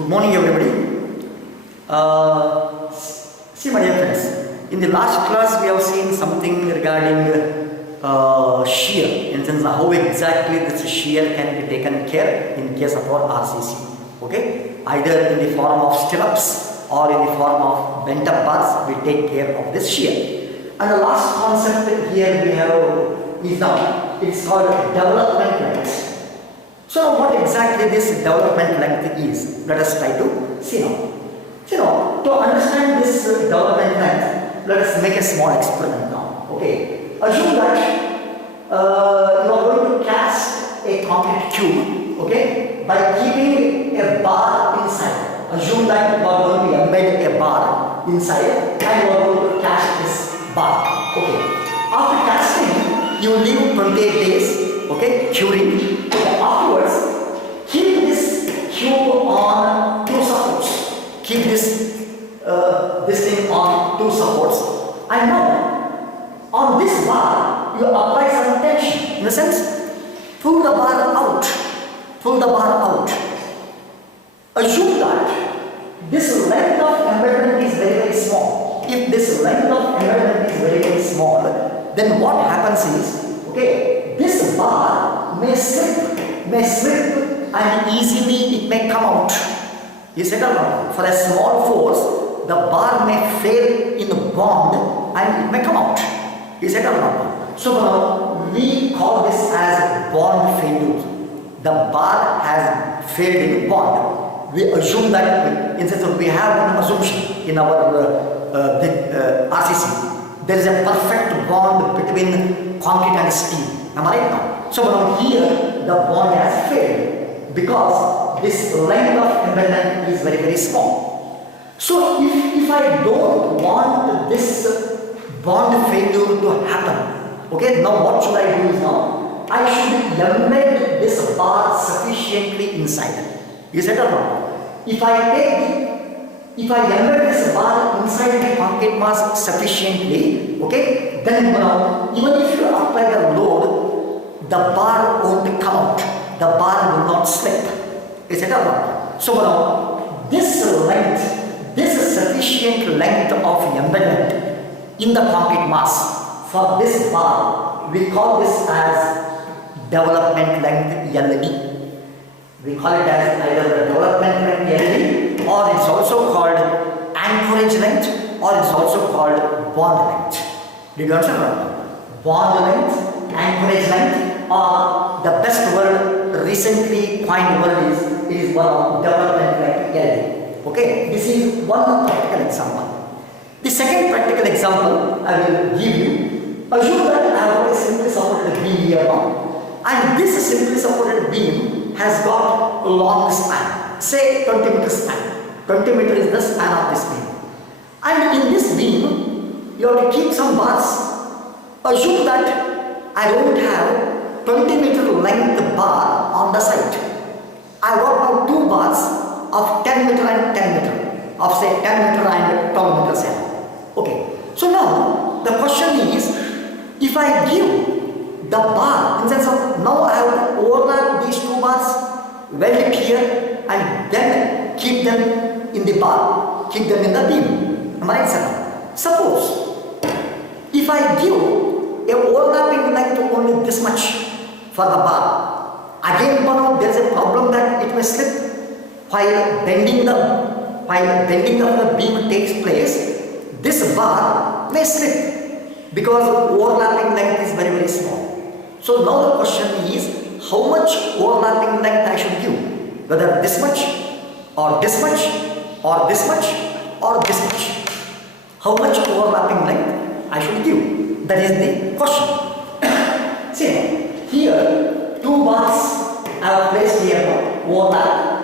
Good morning, everybody. See, my dear friends, in the last class we have seen something regarding shear, in the sense of how exactly this shear can be taken care in case of our RCC. Okay, either in the form of stirrups or in the form of bent up bars, we take care of this shear. And the last concept here we have is now, it's called development length. So what exactly this development length is, let us try to see now. So now, to understand this development length, let us make a small experiment now. Okay, assume that you are going to cast a concrete cube, okay, by keeping a bar inside. Assume that you are going to embed a bar inside and you are going to cast this bar. Okay, after casting, you leave 28 days, okay, curing. Afterwards, keep this cube on two supports. Keep this thing on two supports. And now, on this bar, you apply some tension. In the sense, pull the bar out. Pull the bar out. Assume that this length of embedment is very, very small. If this length of embedment is very, very small, then what happens is, okay, this bar may slip and easily it may come out. Is it or not? For a small force, the bar may fail in the bond and it may come out. Is it or not? So now we call this as bond failure. The bar has failed in the bond. We assume that, in sense we have an assumption in our RCC. There is a perfect bond between concrete and steel. Am I right now? So now here the bond has failed because this length of embedment is very, very small. So if I don't want this bond failure to happen, okay, now what should I do is now I should embed this bar sufficiently inside. Is it or not? If I embed this bar inside the concrete mass sufficiently, okay, then now even if you apply the load, the bar won't come out. The bar will not slip. Is it or not? So now this length, this sufficient length of embedment in the concrete mass for this bar, we call this as development length LD. We call it as either the development length LD, or it's also called anchorage length, or it's also called bond length. Did you understand? Bond length, anchorage length, or the best word, recently coined word is one of development length LD. Okay, this is one practical example. The second practical example I will give you. Assume that I have a simply supported beam here now, and this simply supported beam has got a long span, say 20 meter span. 20 meter is the span of this beam. And in this beam, you have to keep some bars. Assume that I don't have 20 meter length bar on the side. I got now two bars of 10 meter and 10 meter, of say 10 meter and 12 meter cell. Okay. So now the question is, if I give the bar, in the sense of now I have to overlap these two bars, weld it here and then keep them in the bar, keep them in the beam. Am I right, sir? Suppose if I give a overlapping length only this much for the bar, again there is a problem that it may slip while bending the beam takes place. This bar may slip because overlapping length is very, very small. So now the question is, how much overlapping length I should give? Whether this much or this much or this much or this much. How much overlapping length I should give? That is the question. See, here two bars I have placed here overlap.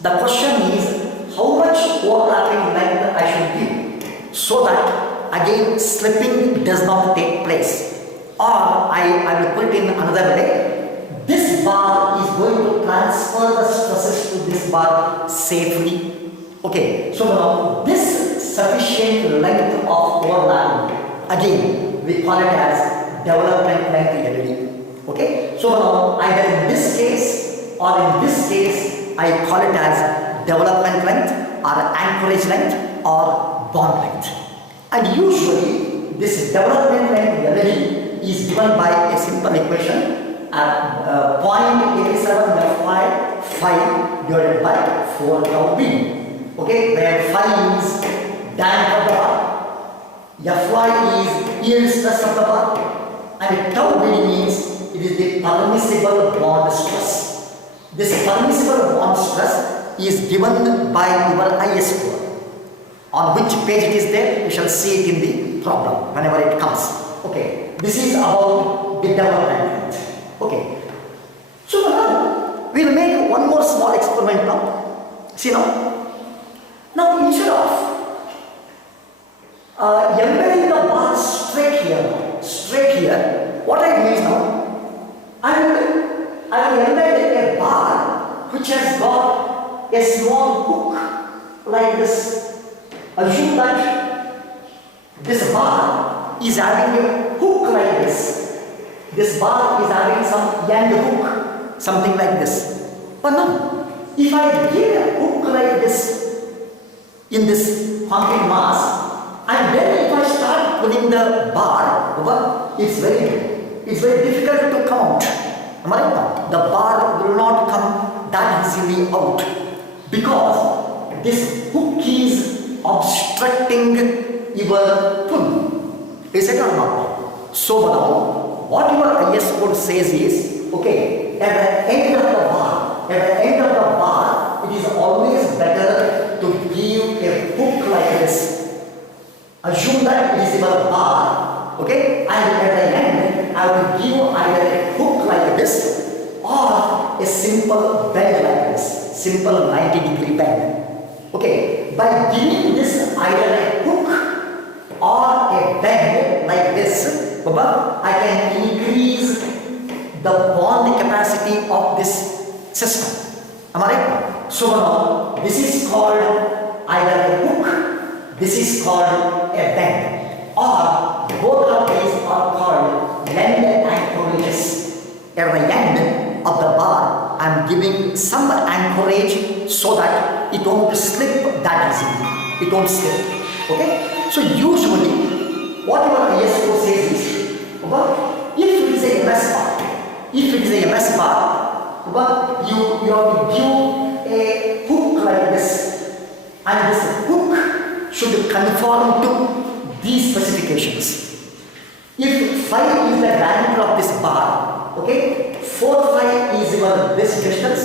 The question is, how much overlapping length I should give so that again slipping does not take place. Or I will put it in another way. This bar is going to transfer the stresses to this bar safely. Okay, so now this sufficient length of overlapping, again we call it as development length LD. Okay, so now either in this case or in this case I call it as development length or anchorage length or bond length. And usually this development length LD is given by a simple equation at 0.87 Fy divided by 4 tau b. Okay, where phi is diameter of the bar, Fy is yield stress of the bar, and tau b means it is the permissible bond stress. This permissible bond stress is given by your IS score. On which page it is there, we shall see it in the problem whenever it comes. Okay, this is about the development. Okay, so now we will make one more small experiment now. See now, instead of embedding the bar straight here, what I do is now, I will embed a bar which has got a small hook like this. Assume that this bar is having a hook like this. This bar is having some end hook, something like this. But now, if I give a hook like this in this concrete mass, and then if I start pulling the bar over, it's very difficult to come out. Am I right now? The bar will not come that easily out because this hook is obstructing your pull. Is it or not? So now, what your IS code says is, okay, at the end of the bar, it is always better to give a hook like this. Assume that it is your bar, okay, and at the end, I will give either a hook like this or a simple bend like this, simple 90-degree bend. Okay, by giving this either a hook or a bend like this, I can increase the bond capacity of this system. Am I right? So now, this is called either a hook, this is called a bend, or both of these are called end anchorages. At the end of the bar, I am giving some anchorage so that it won't slip that easily. It won't slip. Okay? So usually, what your IS code says is, if it is a MS bar, you have to give a hook like this, and this hook should conform to these specifications. If phi is the diameter of this bar, okay, 4 phi is this distance,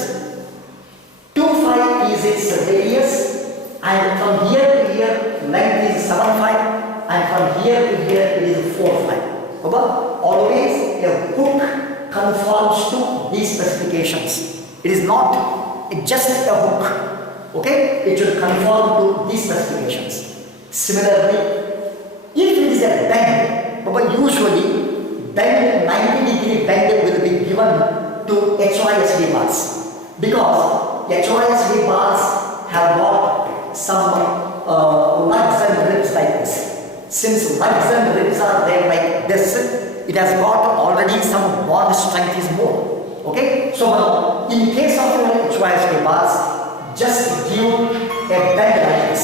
2 phi is its radius, and from here to here length is 7 phi, and from here to here it is 4 phi. Always a hook conforms to these specifications. It is not just a hook, okay, it should conform to these specifications. Similarly, if it is a bend, usually bend 90-degree bend will be given to HYSD bars because HYSD bars have got some lugs and ribs like this. Since lugs and ribs are there like this, it has got already some bond strength is more. Okay, so now in case of your HYSD bars, just give a bend like this.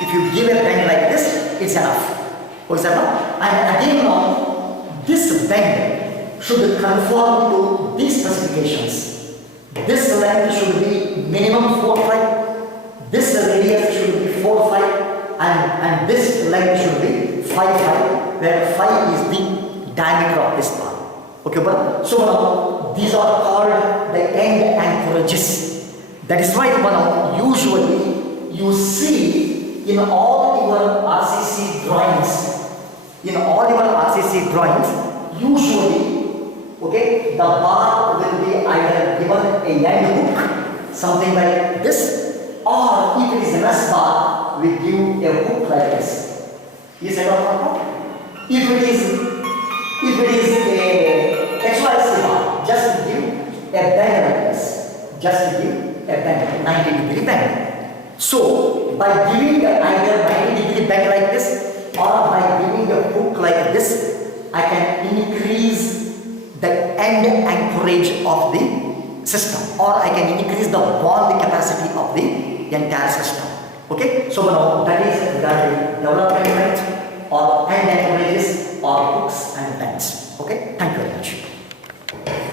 If you give a bend like this, it's enough. And again now, this bend should conform to these specifications. This length should be minimum 4 phi, this radius should be 4 phi, and this length should be 5 phi, where phi is the diameter of this bar. Okay, but so now these are called the end anchorages. That is why usually you see in all your RCC drawings, usually, okay, the bar will be either given a end hook, something like this, or if it is a MS bar, we give a hook like this. Is that all? If it is a HYSD bar, just give a bend like this. Just give a bend, 90-degree bend. So, by giving either 90-degree bend like this, or by giving a hook like this, I can increase the end anchorage of the system, or I can increase the bond capacity of the entire system. Okay, so now that is regarding development or and languages or books and pens. Okay, thank you very much.